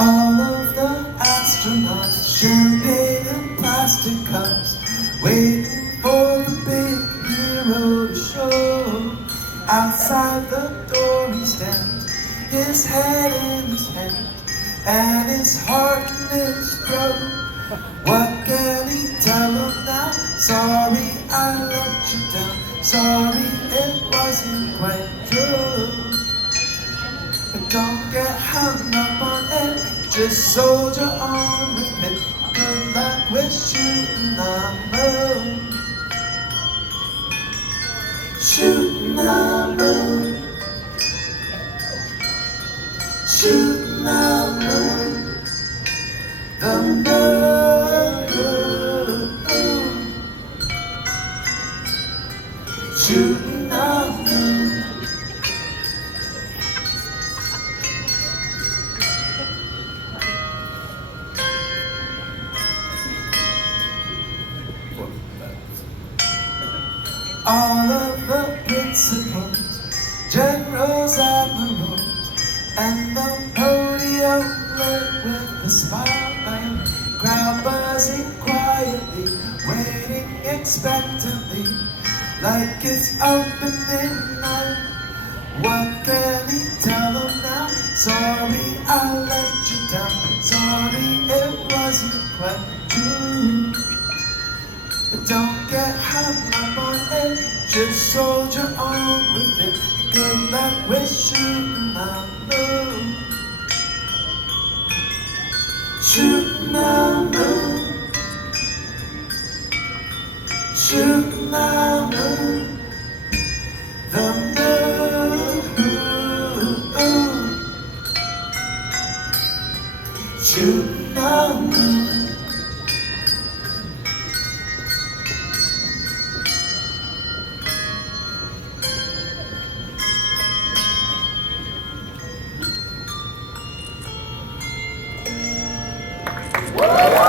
All of the astronauts, champagne and plastic cups, waiting for the big hero to show. Outside the door he stands, his head in his hand, and his heart in his throat. What can he tell him now? Sorry I let you down, sorry it wasn't quite true. Don't get hung up on it, just soldier on with it. Good luck with shooting the moon. Shooting the moon. Shooting the moon. The moon. Shooting the moon. All of the principals, generals, admirals, and the podium lit with the spotlight. Crowd buzzing quietly, waiting expectantly, like it's opening night. What can he tell them now? Sorry I let you down, sorry it wasn't quite true. Don't get hung up on it, just soldier on with it. Good luck with shooting the moon. Shooting the moon. Shooting the moon. The moon. Shooting the moon. Woo!